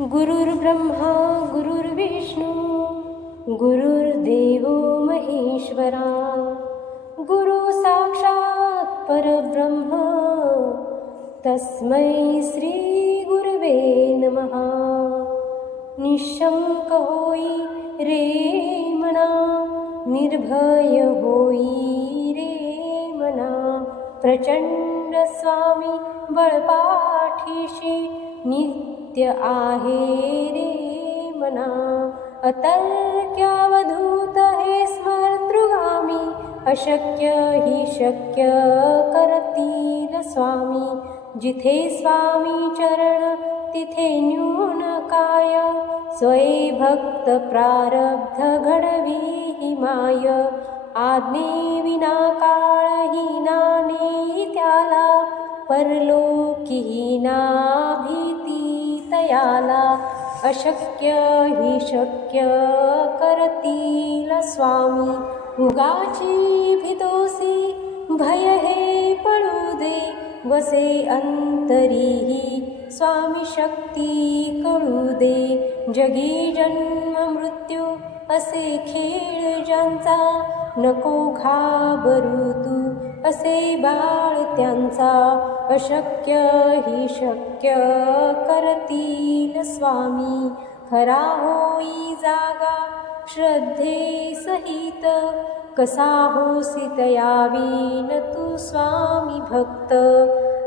गुरुर्ब्रह्मा गुरुर्विष्णू गुरुर्देवो महेश्वरा गुरु साक्षात् परब्रह्म तस्मै श्रीगुरवे नमः। निशङ्क होई रे मना निर्भय होई रे मना प्रचण्ड स्वामी बळपाठीशी नित्य आहे रे मना। अतर्क्यावधूत हे स्मर्तृगामी। अशक्य हि शक्य करतील स्वामी। जिथे स्वामी चरण तिथे न्यून काय। स्वये भक्त प्रारब्ध घडवी हि माय। आज्ञे विना काळहीना नेई त्याला। परलोकीहीना भीती याला अशक्य हि शक्य करतील स्वामी. उगाची भितोसी भय हे पळू दे वसे अंतरीही स्वामी शक्ती कळू दे. जगी जन्म मृत्यू असे खेळ ज्यांचा नको घाबरू तू. असे बाळ त्यांचा अशक्य ही शक्य करतील स्वामी. खरा होई जागा श्रद्धे सहित. कसा होसी यावीन तू स्वामी भक्त?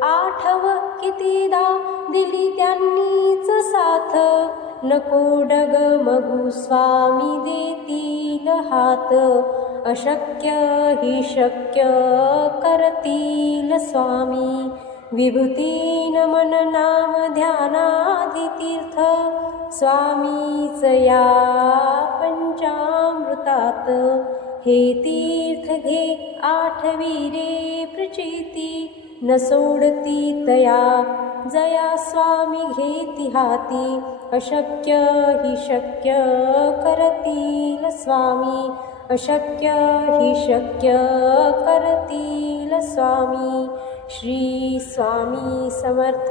आठव कितीदा दिली त्यांनीच साथ. नको डग मगू स्वामी देतील हात. अशक्य हि शक्य करतील स्वामी। विभूतीन मन नाम ध्यानादितीर्थ स्वामीच या पंचामृतात। हे तीर्थ घे आठवी रे प्रचिती न सोडती तया जया स्वामी घेती हाती अशक्य हि शक्य करतील स्वामी अशक्य हि शक्य करतील स्वामी। श्री स्वामी समर्थ।